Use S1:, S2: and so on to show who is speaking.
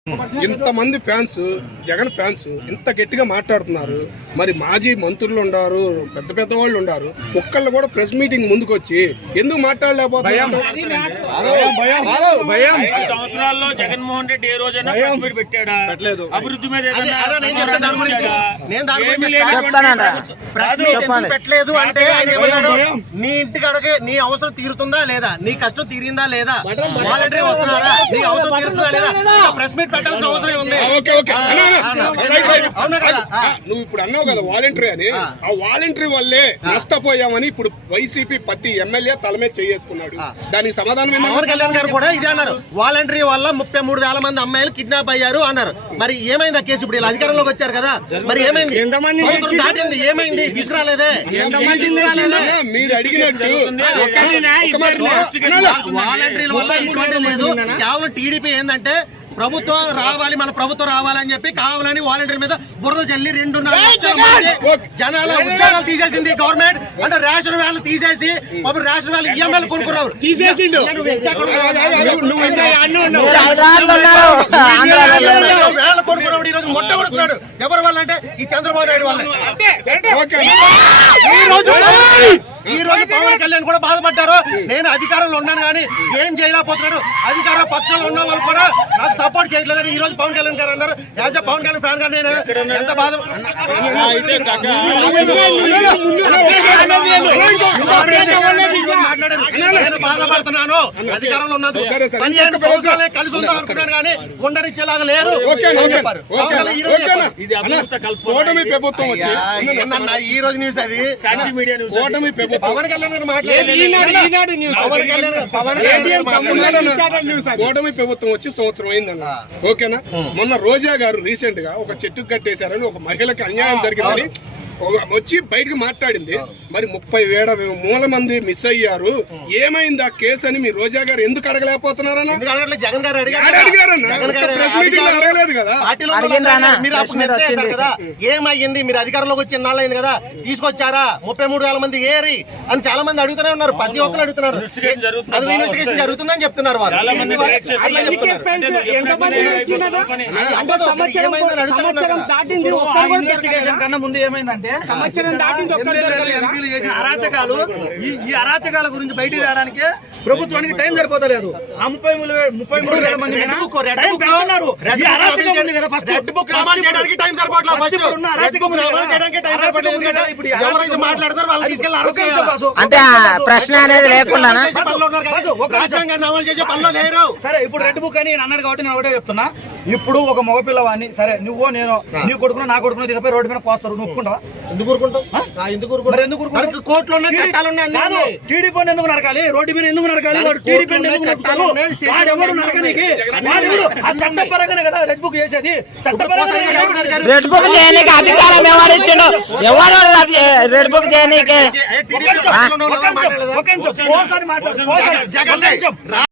S1: ఇంతమంది fans Jagan fans ఇంత గట్టిగా మాట్లాడుతున్నారు. మరి మాజీ మంత్రులు ఉన్నారు, పెద్ద పెద్ద వాళ్ళు ఉన్నారు, ఒక్కళ్ళు కూడా ప్రెస్ మీటింగ్ ముందుకు వచ్చి ఎందుకు మాట్లాడలేకపోతున్నారు?
S2: సంవత్సరాల్లో జగన్మోహన్ రెడ్డి ఏ రోజైనా ప్రెస్ మీట్ పెట్టాడా? అభివృద్ధి మీద
S3: పెట్టలేదు అంటే ఆయన ఏమన్నాడు? నీ ఇంటికి అడిగే నీ అవసరం తీరుతుందా లేదా, నీ కష్టం తీరిందా లేదా, వాలంటీర్ వస్తున్నారా, నీ అవసరం తీరుతుందా లేదా, ప్రెస్ మీట్ పెట్టాల్సిన అవసరం ఉంది.
S1: నువ్వు ఇప్పుడు అన్నావు కదా వాలంటరీ అని, ఆ వాలంటరీ వల్లే నష్టపోయామని ఇప్పుడు వైసీపీ ప్రతి ఎమ్మెల్యే తల మీద చేసుకున్నాడు. దానికి సమాధానం
S3: పవన్ కళ్యాణ్ గారు కూడా ఇదే అన్నారు. వాలంటరీ వల్ల 33,000 మంది అమ్మాయిలు కిడ్నాప్ అయ్యారు అన్నారు. మరి ఏమైంది ఆ కేసు? ఇప్పుడు ఇలా అధికారంలోకి వచ్చారు కదా, మరి ఏమైంది? దాటింది ఏమైంది? తీసుకురాలేదే.
S1: మీరు అడిగినట్టు
S3: వాలంటీర్ల వల్ల ఇటువంటి లేదు. కేవలం టీడీపీ ఏంటంటే ప్రభుత్వం రావాలి, మన ప్రభుత్వం రావాలని చెప్పి కావాలని వాలంటీర్ మీద బురద జల్లి 2.5 లక్షల మంది జనాల ఉద్యోగాలు తీసేసింది గవర్నమెంట్. అంటే రేషన్ వ్యాన్లు తీసేసి రేషన్ వ్యాన్లు ఈఎంఐలు కొనుక్కున్నారు. వేల కొనుక్కున్నాడు. ఈ రోజు మొట్ట కొడుతున్నాడు. ఎవరి వల్ల అంటే ఈ చంద్రబాబు నాయుడు వల్ల. ఈ రోజు పవన్ కళ్యాణ్ కూడా బాధపడ్డారు. నేను అధికారంలో ఉన్నాను కానీ ఏం చేయలేకపోతున్నాడు. అధికార పక్షంలో ఉన్న వాళ్ళు కూడా నాకు సపోర్ట్ చేయట్లేదని ఈ రోజు పవన్ కళ్యాణ్ గారు అన్నారు. As a Pawan Kalyan fan గా నేను ఎంత బాధ నేను బాధపడుతున్నాను. అధికారంలో ఉన్నది 15 సంవత్సరాలే కలిసి ఉందాం అనుకున్నాను కానీ ఉండనిచ్చేలాగా లేరు. ఈ రోజు న్యూస్ అది పవన్ కళ్యాణ్
S1: కూటమి ప్రభుత్వం వచ్చి సంవత్సరం అయిందన్న. ఓకేనా? మొన్న రోజా గారు రీసెంట్ గా ఒక చెట్టుకు కట్టేశారని, ఒక మహిళకి అన్యాయం జరిగిందని వచ్చి బయటకు మాట్లాడింది. మరి 30,000 మంది మిస్ అయ్యారు, ఏమైంది ఆ కేసు అని మీ రోజా గారు ఎందుకు అడగలేకపోతున్నారన్నా?
S3: జగన్ గారు
S1: అడగలేదు కదా.
S3: ఏమైంది? మీరు అధికారంలోకి వచ్చి ఎన్నాళ్ళైంది కదా, తీసుకొచ్చారా? 33,000 మంది ఏరి అని చాలా మంది అడుగుతూనే ఉన్నారు. ప్రతి ఒక్కరు అడుగుతున్నారు. అది ఇన్వెస్టిగేషన్ జరుగుతుందని చెప్తున్నారు వాళ్ళు.
S4: ముందు ఏమైందంటే ఎంపీలు చేసిన అరాచకాలు, ఈ అరాచకాల గురించి బయటికి రావడానికి ప్రభుత్వానికి టైం సరిపోతలేదు. ఆ 33,000 మంది
S5: అంటే ప్రశ్న అనేది లేకుండా
S3: రాజ్యాంగాన్ని అమలు చేసే పనిలో లేరు.
S4: సరే, ఇప్పుడు రెడ్ బుక్ అని అన్నాడు కాబట్టి నేను ఒకటే చెప్తున్నా. ఇప్పుడు ఒక మగపిల్లవాడిని, సరే నువ్వు నేను నీ కొడుకును నా కొడుకును తీసుకుపోయి రోడ్డు మీద కోస్తారు, నువ్వు ఒప్పుకుంటావా?
S3: ఎందుకు ఊరుకుంటావు? కోర్టులో
S4: టీడీపీ ఎందుకు నరకాలి? రోడ్డు మీద ఎందుకు నరకాలి? చట్టపరంగానే కదా రెడ్ బుక్ చేసేది.
S5: రెడ్ బుక్ చేయడానికి అధికారం ఎవరు ఇచ్చిండు? ఎవరు రెడ్ బుక్ చేయడానికి?
S4: ఒక నిమిషం